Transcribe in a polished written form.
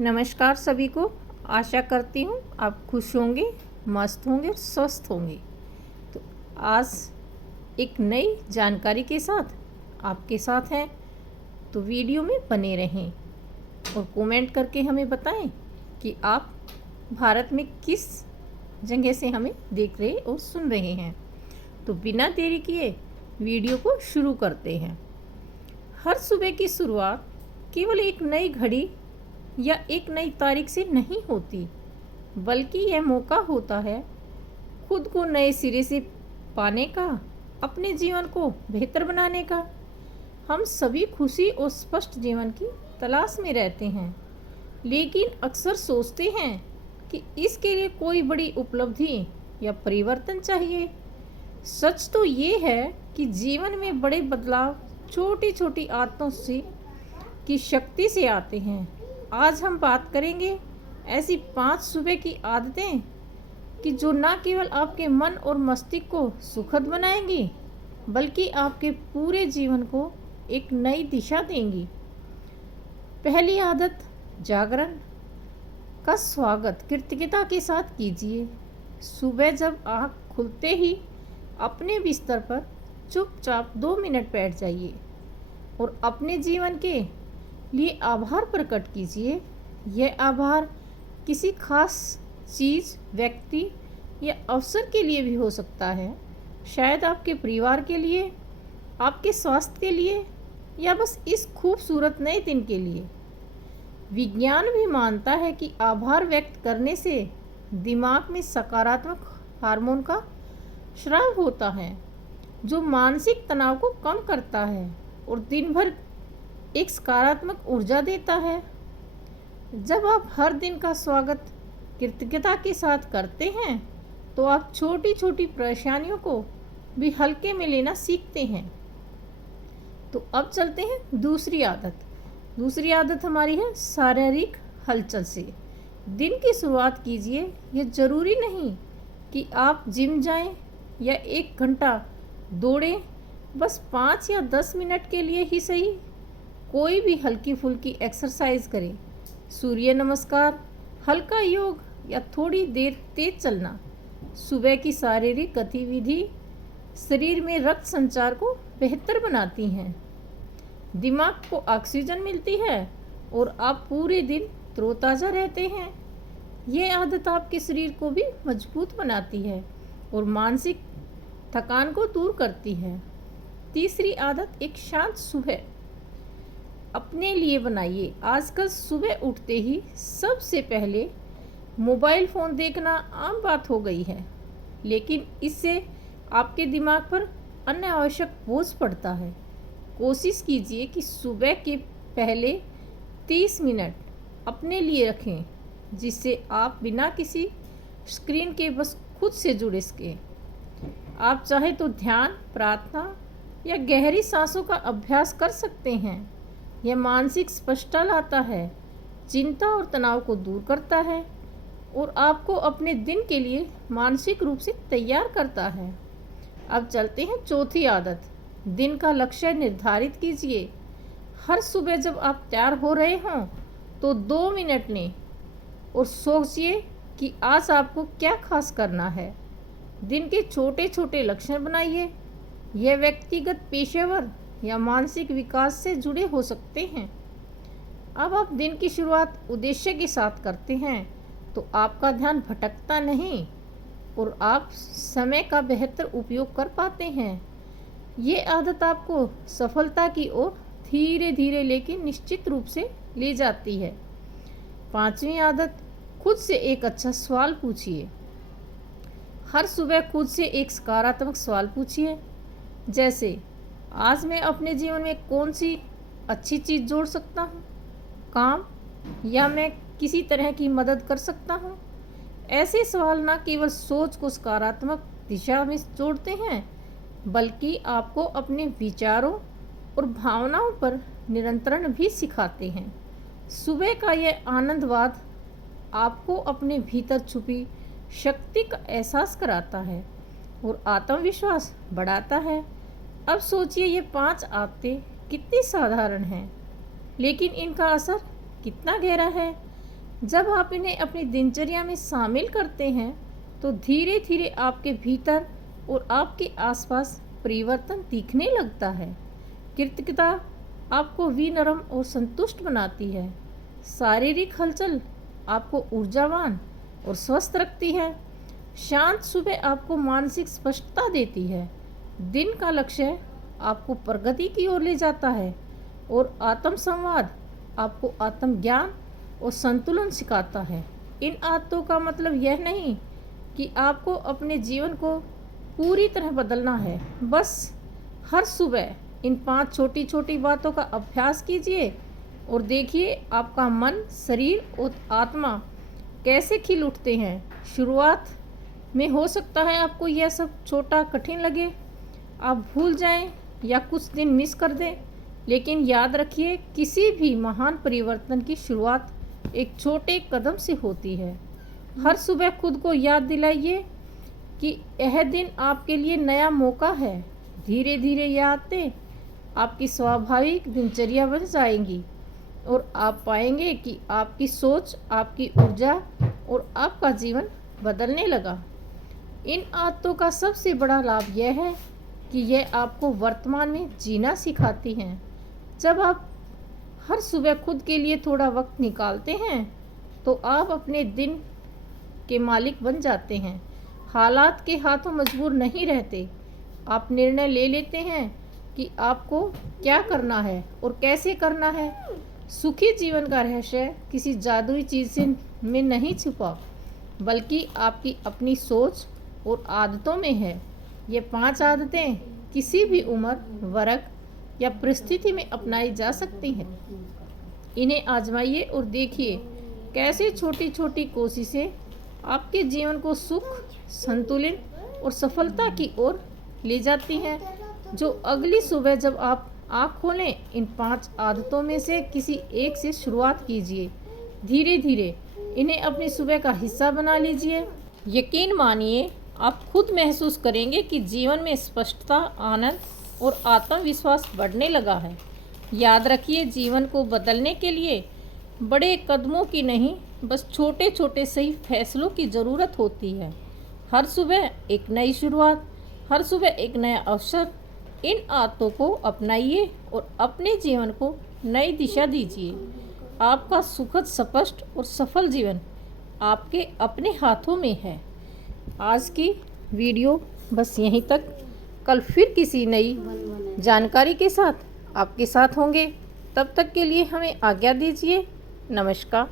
नमस्कार सभी को। आशा करती हूँ आप खुश होंगे, मस्त होंगे और स्वस्थ होंगे। तो आज एक नई जानकारी के साथ आपके साथ हैं, तो वीडियो में बने रहें और कमेंट करके हमें बताएं कि आप भारत में किस जगह से हमें देख रहे और सुन रहे हैं। तो बिना देरी किए वीडियो को शुरू करते हैं। हर सुबह की शुरुआत केवल एक नई घड़ी या एक नई तारीख से नहीं होती, बल्कि यह मौका होता है खुद को नए सिरे से पाने का, अपने जीवन को बेहतर बनाने का। हम सभी खुशी और स्पष्ट जीवन की तलाश में रहते हैं, लेकिन अक्सर सोचते हैं कि इसके लिए कोई बड़ी उपलब्धि या परिवर्तन चाहिए। सच तो ये है कि जीवन में बड़े बदलाव छोटी छोटी आदतों से की शक्ति से आते हैं। आज हम बात करेंगे ऐसी 5 सुबह की आदतें कि जो न केवल आपके मन और मस्तिष्क को सुखद बनाएंगी, बल्कि आपके पूरे जीवन को एक नई दिशा देंगी। पहली आदत, जागरण का स्वागत कृतज्ञता के साथ कीजिए। सुबह जब आँख खुलते ही अपने बिस्तर पर चुपचाप 2 मिनट बैठ जाइए और अपने जीवन के लिए आभार प्रकट कीजिए। यह आभार किसी खास चीज़, व्यक्ति या अवसर के लिए भी हो सकता है। शायद आपके परिवार के लिए, आपके स्वास्थ्य के लिए, या बस इस खूबसूरत नए दिन के लिए। विज्ञान भी मानता है कि आभार व्यक्त करने से दिमाग में सकारात्मक हार्मोन का स्राव होता है, जो मानसिक तनाव को कम करता है और दिन भर एक सकारात्मक ऊर्जा देता है। जब आप हर दिन का स्वागत कृतज्ञता के साथ करते हैं, तो आप छोटी छोटी परेशानियों को भी हल्के में लेना सीखते हैं। तो अब चलते हैं दूसरी आदत। दूसरी आदत हमारी है शारीरिक हलचल से। दिन की शुरुआत कीजिए। यह ज़रूरी नहीं कि आप जिम जाएं या 1 घंटा दौड़ें, बस 5 या 10 मिनट के लिए ही सही। कोई भी हल्की फुल्की एक्सरसाइज करें, सूर्य नमस्कार, हल्का योग या थोड़ी देर तेज चलना। सुबह की शारीरिक गतिविधि शरीर में रक्त संचार को बेहतर बनाती हैं, दिमाग को ऑक्सीजन मिलती है और आप पूरे दिन तरोताज़ा रहते हैं। ये आदत आपके शरीर को भी मजबूत बनाती है और मानसिक थकान को दूर करती है। तीसरी आदत, एक शांत सुबह अपने लिए बनाइए। आजकल सुबह उठते ही सबसे पहले मोबाइल फ़ोन देखना आम बात हो गई है, लेकिन इससे आपके दिमाग पर अनावश्यक बोझ पड़ता है। कोशिश कीजिए कि सुबह के पहले 30 मिनट अपने लिए रखें, जिससे आप बिना किसी स्क्रीन के बस खुद से जुड़ सकें। आप चाहे तो ध्यान, प्रार्थना या गहरी सांसों का अभ्यास कर सकते हैं। यह मानसिक स्पष्टता लाता है, चिंता और तनाव को दूर करता है और आपको अपने दिन के लिए मानसिक रूप से तैयार करता है। अब चलते हैं चौथी आदत, दिन का लक्ष्य निर्धारित कीजिए। हर सुबह जब आप तैयार हो रहे हों, तो 2 मिनट लें और सोचिए कि आज आपको क्या खास करना है। दिन के छोटे छोटे लक्ष्य बनाइए। यह व्यक्तिगत, पेशेवर या मानसिक विकास से जुड़े हो सकते हैं। अब आप दिन की शुरुआत उद्देश्य के साथ करते हैं, तो आपका ध्यान भटकता नहीं और आप समय का बेहतर उपयोग कर पाते हैं। ये आदत आपको सफलता की ओर धीरे धीरे लेकिन निश्चित रूप से ले जाती है। 5वीं आदत, खुद से एक अच्छा सवाल पूछिए। हर सुबह खुद से एक सकारात्मक सवाल पूछिए, जैसे आज मैं अपने जीवन में कौन सी अच्छी चीज़ जोड़ सकता हूँ, काम, या मैं किसी तरह की मदद कर सकता हूँ। ऐसे सवाल न केवल सोच को सकारात्मक दिशा में जोड़ते हैं, बल्कि आपको अपने विचारों और भावनाओं पर नियंत्रण भी सिखाते हैं। सुबह का यह आनंदवाद आपको अपने भीतर छुपी शक्ति का एहसास कराता है और आत्मविश्वास बढ़ाता है। अब सोचिए, ये 5 आदतें कितनी साधारण हैं, लेकिन इनका असर कितना गहरा है। जब आप इन्हें अपनी दिनचर्या में शामिल करते हैं तो धीरे धीरे आपके भीतर और आपके आसपास परिवर्तन दिखने लगता है। कृतज्ञता आपको विनम्र और संतुष्ट बनाती है। शारीरिक हलचल आपको ऊर्जावान और स्वस्थ रखती है। शांत सुबह आपको मानसिक स्पष्टता देती है। दिन का लक्ष्य आपको प्रगति की ओर ले जाता है और आत्म संवाद आपको आत्मज्ञान और संतुलन सिखाता है। इन आदतों का मतलब यह नहीं कि आपको अपने जीवन को पूरी तरह बदलना है। बस हर सुबह इन 5 छोटी छोटी बातों का अभ्यास कीजिए और देखिए आपका मन, शरीर और आत्मा कैसे खिल उठते हैं। शुरुआत में हो सकता है आपको यह सब छोटा कठिन लगे, आप भूल जाएं या कुछ दिन मिस कर दें, लेकिन याद रखिए किसी भी महान परिवर्तन की शुरुआत एक छोटे कदम से होती है। हर सुबह खुद को याद दिलाइए कि यह दिन आपके लिए नया मौका है। धीरे धीरे यह आदतें आपकी स्वाभाविक दिनचर्या बन जाएंगी और आप पाएंगे कि आपकी सोच, आपकी ऊर्जा और आपका जीवन बदलने लगा। इन आदतों का सबसे बड़ा लाभ यह है कि यह आपको वर्तमान में जीना सिखाती हैं। जब आप हर सुबह खुद के लिए थोड़ा वक्त निकालते हैं तो आप अपने दिन के मालिक बन जाते हैं। हालात के हाथों मजबूर नहीं रहते। आप निर्णय ले लेते हैं कि आपको क्या करना है और कैसे करना है। सुखी जीवन का रहस्य किसी जादुई चीज़ से में नहीं छुपा, बल्कि आपकी अपनी सोच और आदतों में है। ये 5 आदतें किसी भी उम्र, वर्ग या परिस्थिति में अपनाई जा सकती हैं। इन्हें आजमाइए और देखिए कैसे छोटी छोटी कोशिशें आपके जीवन को सुख, संतुलन और सफलता की ओर ले जाती हैं। जो अगली सुबह जब आप आँख खोलें, इन 5 आदतों में से किसी एक से शुरुआत कीजिए। धीरे धीरे इन्हें अपनी सुबह का हिस्सा बना लीजिए। यकीन मानिए, आप खुद महसूस करेंगे कि जीवन में स्पष्टता, आनंद और आत्मविश्वास बढ़ने लगा है। याद रखिए, जीवन को बदलने के लिए बड़े कदमों की नहीं, बस छोटे छोटे सही फैसलों की ज़रूरत होती है। हर सुबह एक नई शुरुआत, हर सुबह एक नया अवसर। इन आदतों को अपनाइए और अपने जीवन को नई दिशा दीजिए। आपका सुखद, स्पष्ट और सफल जीवन आपके अपने हाथों में है। आज की वीडियो बस यहीं तक। कल फिर किसी नई जानकारी के साथ आपके साथ होंगे। तब तक के लिए हमें आज्ञा दीजिए। नमस्कार।